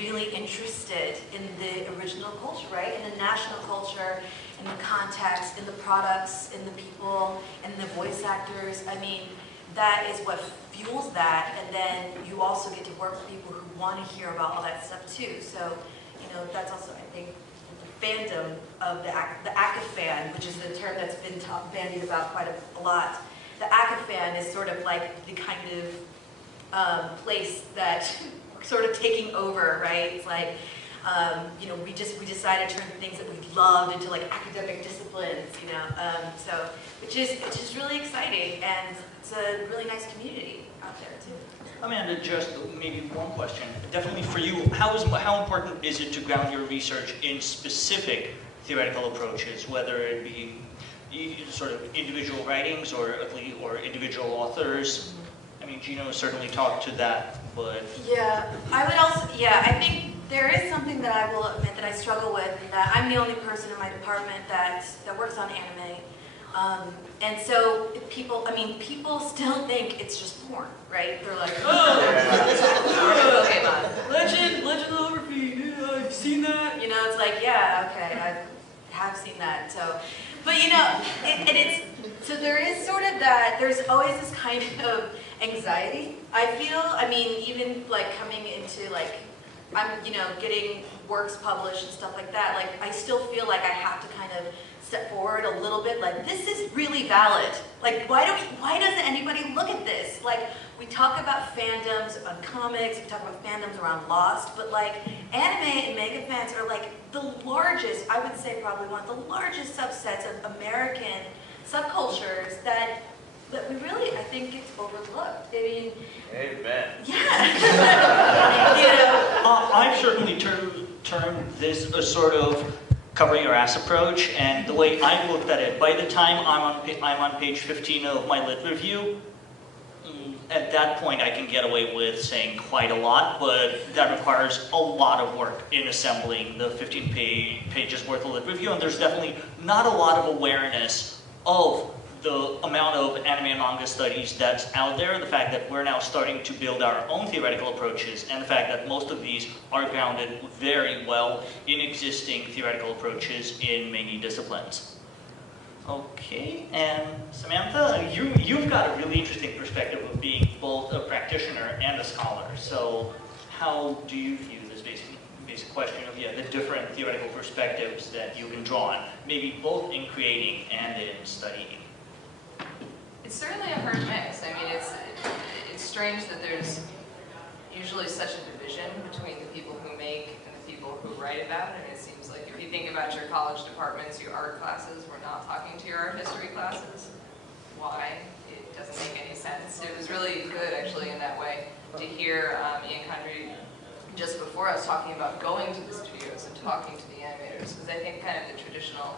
really interested in the original culture, right? In the national culture, in the context, in the products, in the people, in the voice actors. I mean, that is what fuels that, and then you also get to work with people who want to hear about all that stuff too. So, you know, that's also, I think, the fandom of the active fan, which is the term that's been bandied about quite a lot. The active fan is sort of like the kind of place that we're sort of taking over, right? It's like, you know, we decided to turn things that we loved into like academic disciplines, you know. So, which is really exciting, and it's a really nice community out there too. Amanda, just maybe one question. Definitely for you, how important is it to ground your research in specific theoretical approaches, whether it be sort of individual writings or individual authors? I mean, Gino certainly talked to that, but... Yeah, I would also, yeah, I think there is something that I will admit that I struggle with, and that I'm the only person in my department that works on anime. And so people still think it's just porn, right? They're like, oh, Pokemon. Legend of Overfeed, yeah, I've seen that. You know, it's like, yeah, okay, I have seen that. So, but you know, so there is sort of that, there's always this kind of anxiety, I feel. I mean, even like coming into like, I'm, you know, getting works published and stuff like that, like I still feel like I have to kind of step forward a little bit, like this is really valid. Like why doesn't anybody look at this? Like we talk about fandoms on comics, we talk about fandoms around Lost, but like anime and mega fans are like the largest, I would say probably one of the largest subsets of American subcultures that we really, I think, gets overlooked. I mean, amen. Yeah. You know, I've certainly termed this a sort of cover your ass approach, and the way I looked at it, by the time I'm on page 15 of my lit review, at that point I can get away with saying quite a lot, but that requires a lot of work in assembling the 15 pages worth of lit review, and there's definitely not a lot of awareness of the amount of anime and manga studies that's out there, the fact that we're now starting to build our own theoretical approaches, and the fact that most of these are grounded very well in existing theoretical approaches in many disciplines. Okay, and Samantha, you've got a really interesting perspective of being both a practitioner and a scholar. So how do you view this basic question of the different theoretical perspectives that you can draw on, maybe both in creating and in studying? It's certainly a hard mix. I mean, it's strange that there's usually such a division between the people who make and the people who write about. I mean, it seems like if you think about your college departments, your art classes, we're not talking to your art history classes. Why? It doesn't make any sense. It was really good, actually, in that way, to hear Ian Condry just before us talking about going to the studios and talking to the animators, because I think kind of the traditional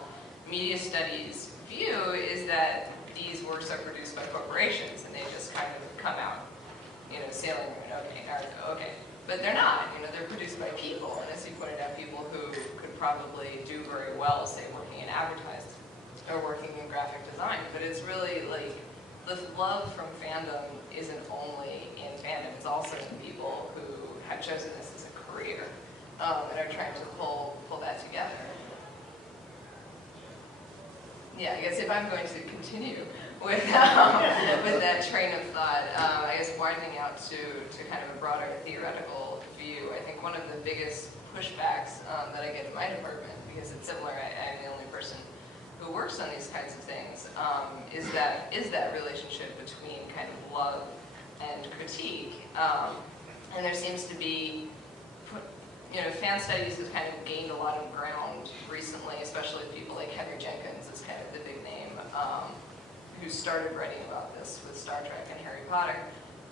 media studies view is that these works are produced by corporations and they just kind of come out, you know, sailing room, okay, Naruto, okay. But they're not, you know, they're produced by people, and as you pointed out, people who could probably do very well, say, working in advertising or working in graphic design. But it's really like, the love from fandom isn't only in fandom, it's also in people who have chosen this as a career and are trying to pull that together. Yeah, I guess if I'm going to continue with that train of thought, I guess widening out to kind of a broader theoretical view, I think one of the biggest pushbacks that I get in my department, because it's similar, I'm the only person who works on these kinds of things, is that relationship between kind of love and critique. And there seems to be, you know, fan studies has kind of gained a lot of ground recently, especially people like Henry Jenkins is kind of the big name, who started writing about this with Star Trek and Harry Potter.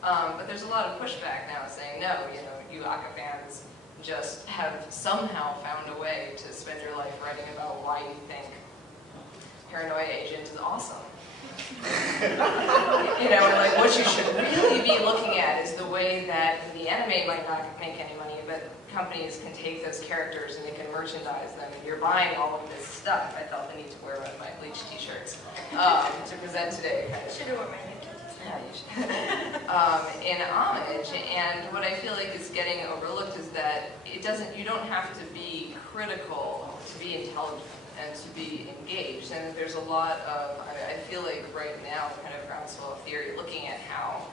But there's a lot of pushback now saying, no, you know, you Aka fans just have somehow found a way to spend your life writing about why you think Paranoia Agent is awesome. You know, and like what you should really be looking at is the way that the anime might not make any money, but companies can take those characters and they can merchandise them, and you're buying all of this stuff. I felt the need to wear one of my Bleach t-shirts to present today. Kind of. Should have worn my Nike. Yeah, you should. In homage, and what I feel like is getting overlooked is that you don't have to be critical to be intelligent and to be engaged, and there's a lot of, I feel like right now, kind of groundswell theory, looking at how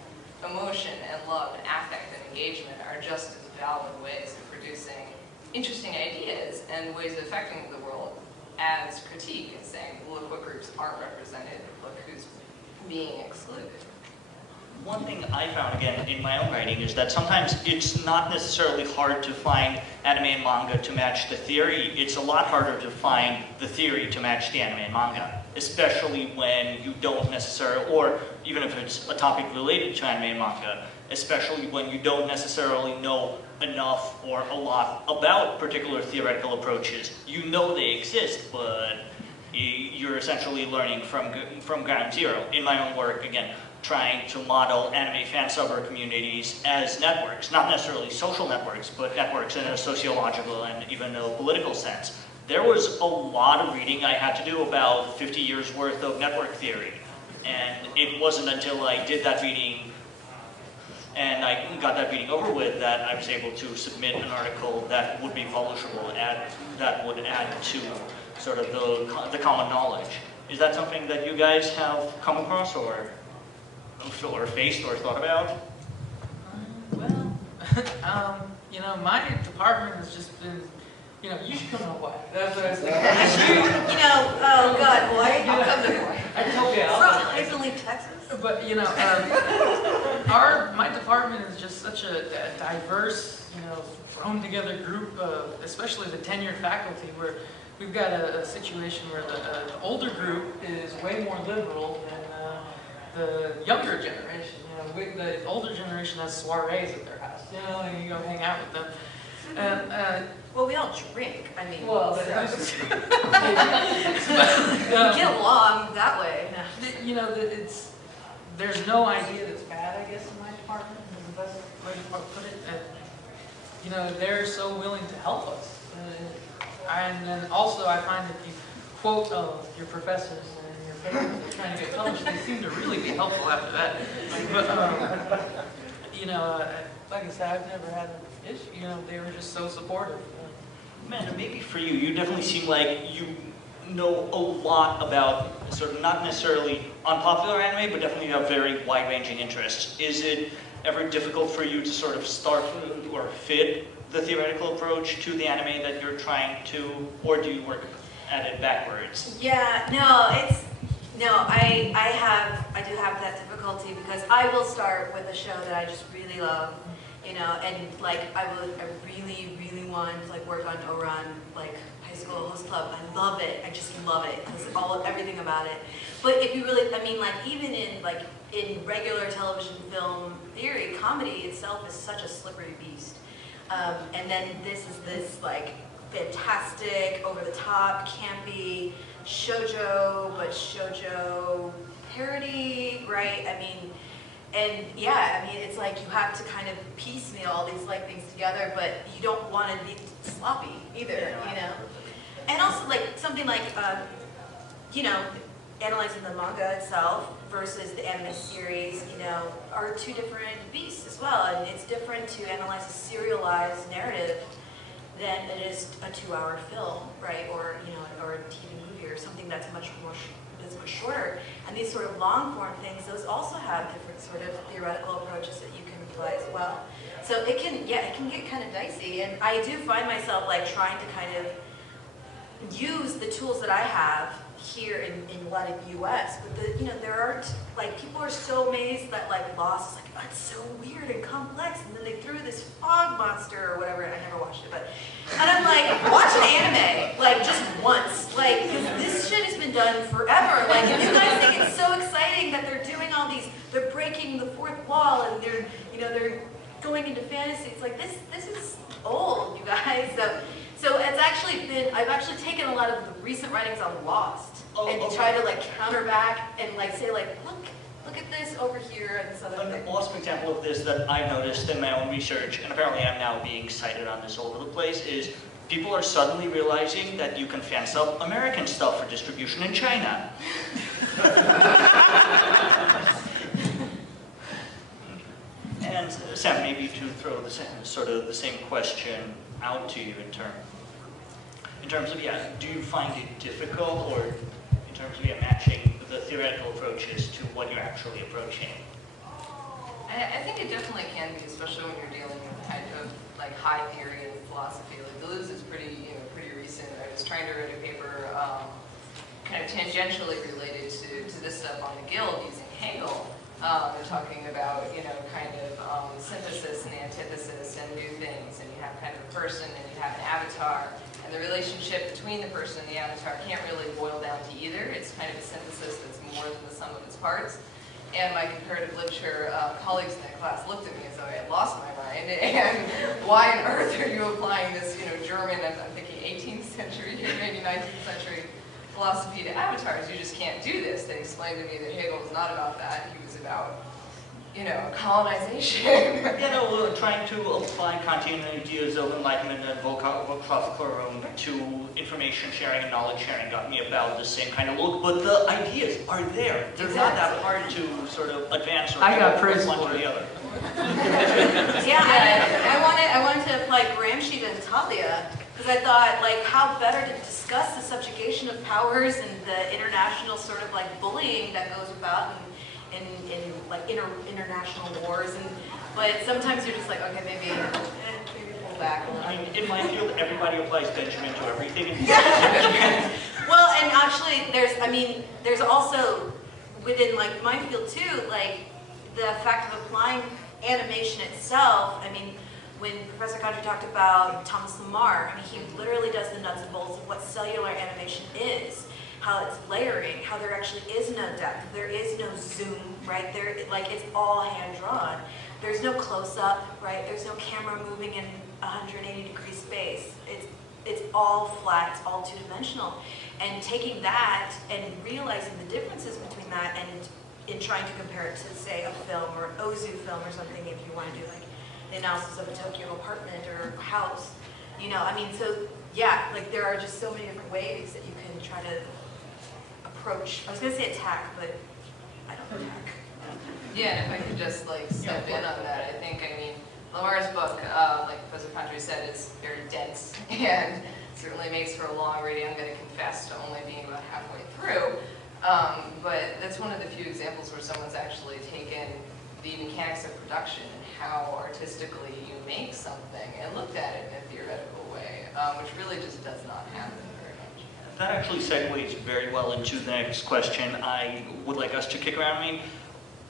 emotion and love and affect and engagement are just as valid ways of producing interesting ideas and ways of affecting the world as critique and saying, look what groups aren't represented, look who's being excluded. One thing I found, again, in my own writing is that sometimes it's not necessarily hard to find anime and manga to match the theory. It's a lot harder to find the theory to match the anime and manga, especially when you don't necessarily, or even if it's a topic related to anime and manga, especially when you don't necessarily know enough or a lot about particular theoretical approaches. You know they exist, but you're essentially learning from ground zero. In my own work, again, trying to model anime fan subber communities as networks, not necessarily social networks, but networks in a sociological and even a political sense. There was a lot of reading I had to do about 50 years worth of network theory. And it wasn't until I did that reading and I got that reading over with that I was able to submit an article that would be publishable and that would add to sort of the common knowledge. Is that something that you guys have come across or faced or thought about? Well, you know, my department has just been, you know, you should come to Hawaii. That's what I was thinking. You know, oh God, Hawaii. I'll come to Hawaii. I told you. I used to leave Texas. But, you know, my department is just such a diverse, you know, thrown together group, especially the tenured faculty, where we've got a situation where the older group is way more liberal than the younger generation. You know, the older generation has soirees at their house, you know, and you go hang out with them. And, Well, we all drink. I mean, well, we get along that way. you know, there's no idea that's bad, I guess, in my department, is the best way to put it. And, you know, they're so willing to help us. And then also, I find if you quote your professors and your papers trying to get published, they seem to really be helpful after that. But, you know, like I said, I've never had an issue. You know, they were just so supportive. Man, maybe for you, you definitely seem like you know a lot about sort of not necessarily unpopular anime, but definitely have very wide-ranging interests. Is it ever difficult for you to sort of start or fit the theoretical approach to the anime that you're trying to, or do you work at it backwards? Yeah, I do have that difficulty because I will start with a show that I just really love, you know, and like I really want to like work on Oran, like High School Host Club. I love it. I just love it because everything about it. But if you really, I mean, like even in regular television, film theory, comedy itself is such a slippery beast. And then this is this like fantastic, over the top, campy shoujo, but shoujo parody, right? I mean, and yeah, I mean, it's like you have to kind of piecemeal all these like things together, but you don't want to be sloppy either, you know? And also like something like, you know, analyzing the manga itself versus the anime series, you know, are two different beasts as well. And it's different to analyze a serialized narrative than it is a 2-hour film, right? Or, you know, or a TV movie or something that's much shorter. And these sort of long form things, those also have different sort of theoretical approaches that you can apply as well. So it can get kind of dicey. And I do find myself like trying to kind of use the tools that I have here in a lot of US, but you know, there aren't, like, people are so amazed that like Lost is like, oh, it's so weird and complex, and then they threw this fog monster or whatever. I never watched it, but, and I'm like, watch an anime, like just once, like, because this shit has been done forever. Like, if you guys think it's so exciting that they're doing all these, they're breaking the fourth wall and they're, you know, they're going into fantasy. It's like this is old, you guys. So it's actually been, I've actually taken a lot of the recent writings on Lost and try to like counter back and like say like, look at this over here and this other thing. An awesome example of this that I noticed in my own research, and apparently I'm now being cited on this all over the place, is people are suddenly realizing that you can fan sub American stuff for distribution in China. And Sam, maybe to throw sort of the same question out to you in terms of, yeah, do you find it difficult, or in terms of, yeah, matching the theoretical approaches to what you're actually approaching? I think it definitely can be, especially when you're dealing with kind of like high theory and philosophy. Like Deleuze is pretty recent. I was trying to write a paper kind of tangentially related to this stuff on the Guild using Hegel. They're talking about, kind of synthesis and antithesis and new things, and you have kind of a person and you have an avatar, and the relationship between the person and the avatar can't really boil down to either. It's kind of a synthesis that's more than the sum of its parts. And my comparative literature colleagues in that class looked at me as though I had lost my mind. And why on earth are you applying this, German, I'm thinking 18th century, maybe 19th century philosophy to avatars? You just can't do this. They explained to me that Hegel was not about that. He was about, colonization. We're trying to apply Kantian ideas of enlightenment and Volkswagen to information sharing and knowledge sharing got me about the same kind of look, but the ideas are there. They're not that hard to sort of advance or I got praise one for to it. the other. Yeah, I wanted to apply Gramsci to Natalia, because I thought, like, how better to discuss the subjugation of powers and the international sort of like bullying that goes about in like international wars, but sometimes you're just like, okay, maybe pull back a little. I mean, in my field, everybody applies Benjamin to everything. Well, and actually, there's also within like my field too, like the fact of applying animation itself. I mean, when Professor Condry talked about Thomas Lamar, he literally does the nuts and bolts of what cellular animation is, how it's layering, how there actually is no depth, there is no zoom, right? It's all hand-drawn. There's no close-up, right? There's no camera moving in 180-degree space. It's all flat, it's all two-dimensional. And taking that and realizing the differences between that and in trying to compare it to, say, a film or an Ozu film or something, if you want to do like the analysis of a Tokyo apartment or house, so yeah, like there are just so many different ways that you can try to approach. I was going to say attack, but I don't attack. Yeah, and if I could just step in on that, I think, Lamar's book, like Professor Condry said, is very dense and certainly makes for a long reading. I'm going to confess to only being about halfway through. But that's one of the few examples where someone's actually taken the mechanics of production and how artistically you make something and looked at it in a theoretical way, which really just does not happen very much. That actually segues very well into the next question I would like us to kick around.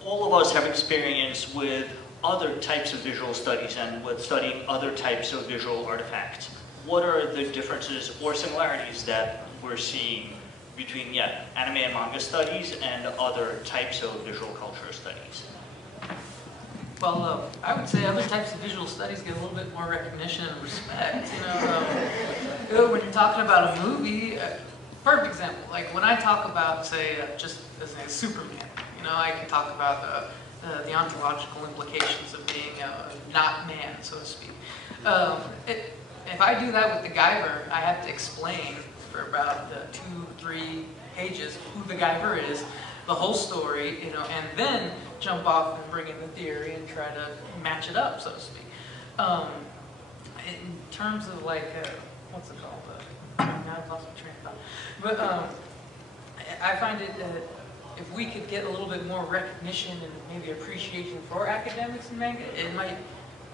All of us have experience with other types of visual studies and with studying other types of visual artifacts. What are the differences or similarities that we're seeing between, anime and manga studies and other types of visual culture studies? Well, I would say other types of visual studies get a little bit more recognition and respect. When you're talking about a movie, perfect example, like when I talk about, say, just as a Superman, I can talk about the ontological implications of being not man, so to speak. If I do that with the Guyver, I have to explain for about 2-3 pages who the Guyver is, the whole story, and then jump off and bring in the theory and try to match it up, so to speak. In terms of what's it called? I've lost my train of thought. But I find it if we could get a little bit more recognition and maybe appreciation for academics in manga, it might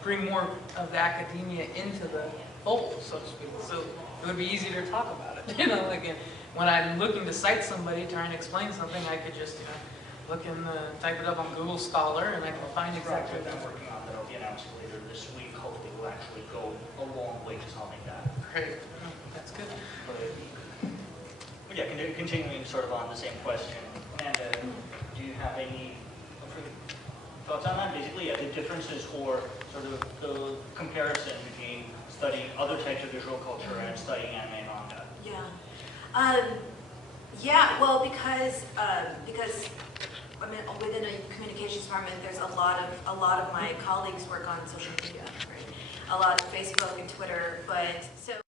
bring more of the academia into the fold, so to speak. So it would be easier to talk about it. When I'm looking to cite somebody trying to explain something, I could just look and type it up on Google Scholar, and I can find exactly what I'm working on that will be announced later this week. Hopefully, will actually go a long way to solving that. Great, that's good. But yeah, continuing sort of on the same question, Amanda, do you have any thoughts on that? Basically, the differences or sort of the comparison between studying other types of visual culture and studying anime and manga. Well, because within a communications department, there's a lot of my colleagues work on social media, right? A lot of Facebook and Twitter, but so.